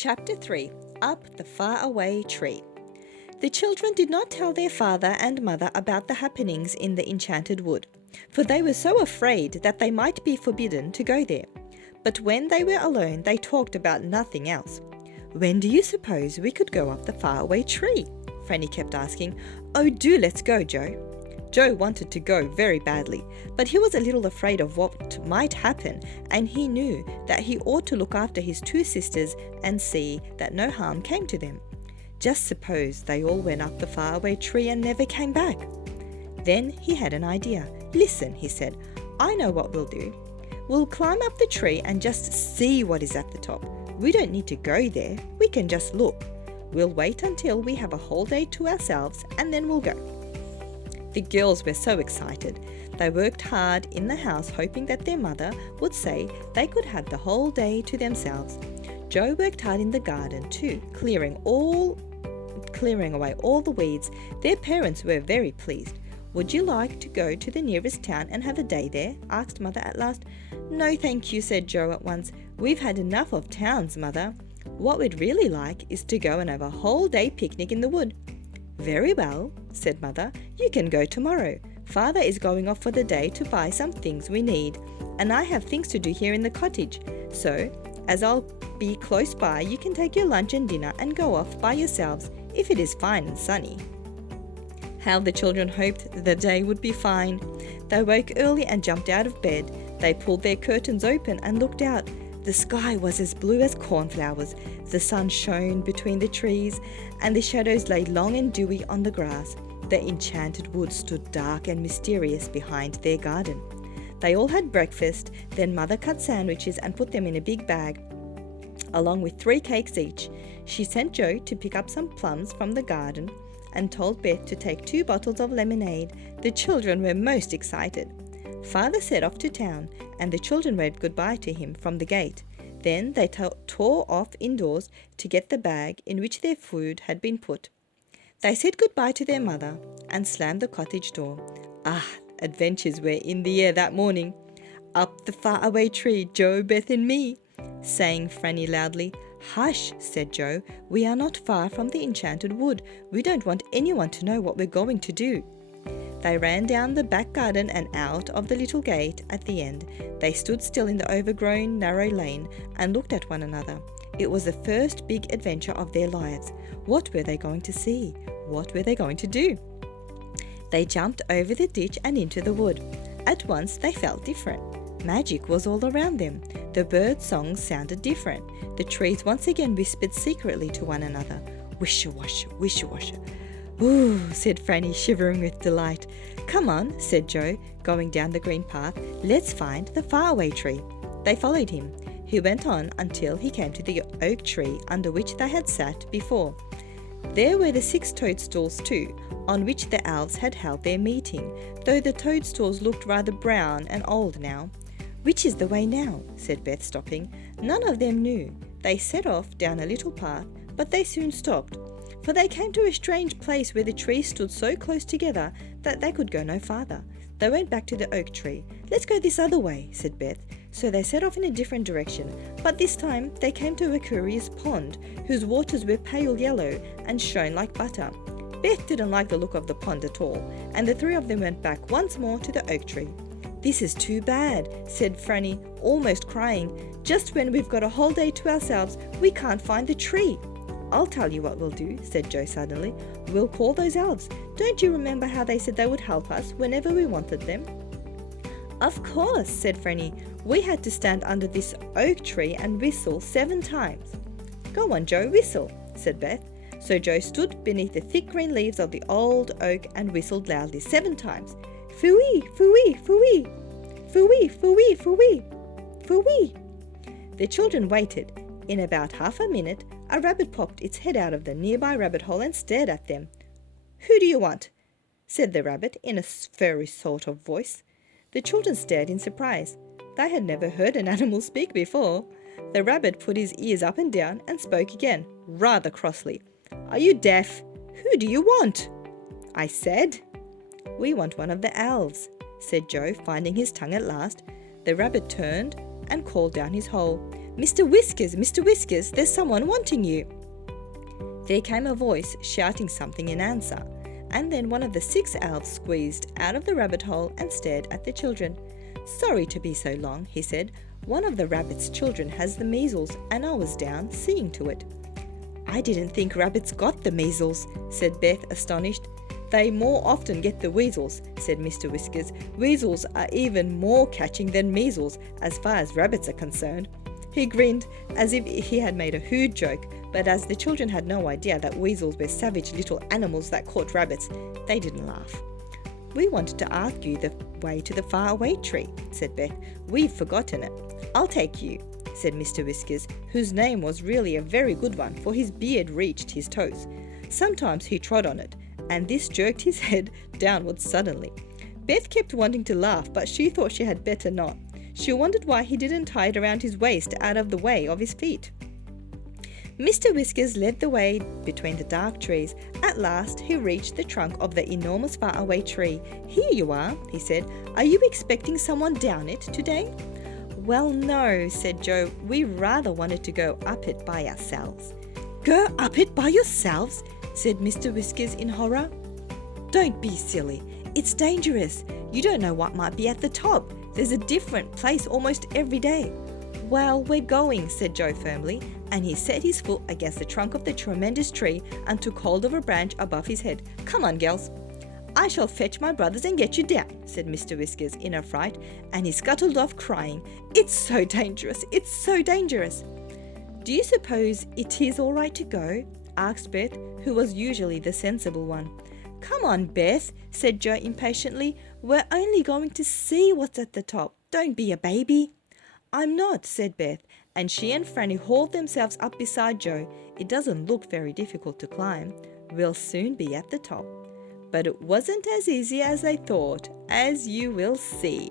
Chapter 3. Up the Faraway Tree. The children did not tell their father and mother about the happenings in the Enchanted Wood, for they were so afraid that they might be forbidden to go there. But when they were alone, they talked about nothing else. "When do you suppose we could go up the faraway tree?" Franny kept asking. "Oh, do let's go, Joe." Joe wanted to go very badly, but he was a little afraid of what might happen, and he knew that he ought to look after his two sisters and see that no harm came to them. Just suppose they all went up the faraway tree and never came back. Then he had an idea. "Listen," he said, "I know what we'll do. We'll climb up the tree and just see what is at the top. We don't need to go there, we can just look. We'll wait until we have a whole day to ourselves and then we'll go." The girls were so excited. They worked hard in the house hoping that their mother would say they could have the whole day to themselves. Joe worked hard in the garden too, clearing away all the weeds. Their parents were very pleased. "Would you like to go to the nearest town and have a day there?" asked Mother at last. "No, thank you," said Joe at once. "We've had enough of towns, Mother. What we'd really like is to go and have a whole day picnic in the wood." "Very well," said Mother. "You can go tomorrow. Father is going off for the day to buy some things we need, and I have things to do here in the cottage. So, as I'll be close by, you can take your lunch and dinner and go off by yourselves if it is fine and sunny." How the children hoped the day would be fine. They woke early and jumped out of bed. They pulled their curtains open and looked out. The sky was as blue as cornflowers. The sun shone between the trees, and the shadows lay long and dewy on the grass. The enchanted wood stood dark and mysterious behind their garden. They all had breakfast, then Mother cut sandwiches and put them in a big bag, along with 3 cakes each. She sent Joe to pick up some plums from the garden and told Beth to take 2 bottles of lemonade. The children were most excited. Father set off to town, and the children waved goodbye to him from the gate. Then they tore off indoors to get the bag in which their food had been put. They said goodbye to their mother and slammed the cottage door. Adventures were in the air that morning. "Up the faraway tree, Joe, Beth and me," sang Franny loudly. "Hush," said Joe. "We are not far from the enchanted wood. We don't want anyone to know what we're going to do." They ran down the back garden and out of the little gate at the end. They stood still in the overgrown, narrow lane and looked at one another. It was the first big adventure of their lives. What were they going to see? What were they going to do? They jumped over the ditch and into the wood. At once they felt different. Magic was all around them. The birds' songs sounded different. The trees once again whispered secretly to one another. "Wisha-washa, wisha-washa." "Ooh," said Franny, shivering with delight. "Come on," said Joe, going down the green path. "Let's find the faraway tree." They followed him. He went on until he came to the oak tree under which they had sat before. There were the 6 toadstools too, on which the elves had held their meeting, though the toadstools looked rather brown and old now. "Which is the way now?" said Beth, stopping. None of them knew. They set off down a little path, but they soon stopped, for they came to a strange place where the trees stood so close together that they could go no farther. They went back to the oak tree. "Let's go this other way," said Beth. So they set off in a different direction, but this time they came to a curious pond, whose waters were pale yellow and shone like butter. Beth didn't like the look of the pond at all, and the 3 of them went back once more to the oak tree. "This is too bad," said Franny, almost crying. "Just when we've got a whole day to ourselves, we can't find the tree." "I'll tell you what we'll do," said Joe suddenly. "We'll call those elves. Don't you remember how they said they would help us whenever we wanted them?" "Of course," said Franny. "We had to stand under this oak tree and whistle 7 times. "Go on, Joe, whistle," said Beth. So Joe stood beneath the thick green leaves of the old oak and whistled loudly 7 times. "Foo-wee, foo-wee, foo-wee, foo-wee, foo-wee, foo-wee, foo-wee." The children waited. In about half a minute, a rabbit popped its head out of the nearby rabbit hole and stared at them. "Who do you want?" said the rabbit in a furry sort of voice. The children stared in surprise. They had never heard an animal speak before. The rabbit put his ears up and down and spoke again, rather crossly. "Are you deaf? Who do you want?" "I said." "We want one of the elves," said Joe, finding his tongue at last. The rabbit turned and called down his hole. Mr. Whiskers, there's someone wanting you." There came a voice shouting something in answer, and then one of the 6 elves squeezed out of the rabbit hole and stared at the children. "Sorry to be so long," he said. "One of the rabbit's children has the measles, and I was down seeing to it." "I didn't think rabbits got the measles," said Beth, astonished. "They more often get the weasels," said Mr. Whiskers. "Weasels are even more catching than measles as far as rabbits are concerned." He grinned as if he had made a huge joke, but as the children had no idea that weasels were savage little animals that caught rabbits, they didn't laugh. "We wanted to ask you the way to the faraway tree," said Beth. "We've forgotten it." "I'll take you," said Mr. Whiskers, whose name was really a very good one, for his beard reached his toes. Sometimes he trod on it, and this jerked his head downwards suddenly. Beth kept wanting to laugh, but she thought she had better not. She wondered why he didn't tie it around his waist out of the way of his feet. Mr. Whiskers led the way between the dark trees. At last he reached the trunk of the enormous faraway tree. "Here you are," he said. "Are you expecting someone down it today?" "Well, no," said Joe. "We rather wanted to go up it by ourselves." "Go up it by yourselves?" said Mr. Whiskers in horror. "Don't be silly. It's dangerous. You don't know what might be at the top. There's a different place almost every day." "Well, we're going," said Joe firmly, and he set his foot against the trunk of the tremendous tree and took hold of a branch above his head. "Come on, girls." "I shall fetch my brothers and get you down," said Mr. Whiskers in a fright, and he scuttled off crying, "It's so dangerous, it's so dangerous." "Do you suppose it is all right to go?" asked Beth, who was usually the sensible one. "Come on, Beth," said Joe impatiently. "We're only going to see what's at the top. Don't be a baby." "I'm not," said Beth, and she and Franny hauled themselves up beside Joe. "It doesn't look very difficult to climb. We'll soon be at the top." But it wasn't as easy as they thought, as you will see.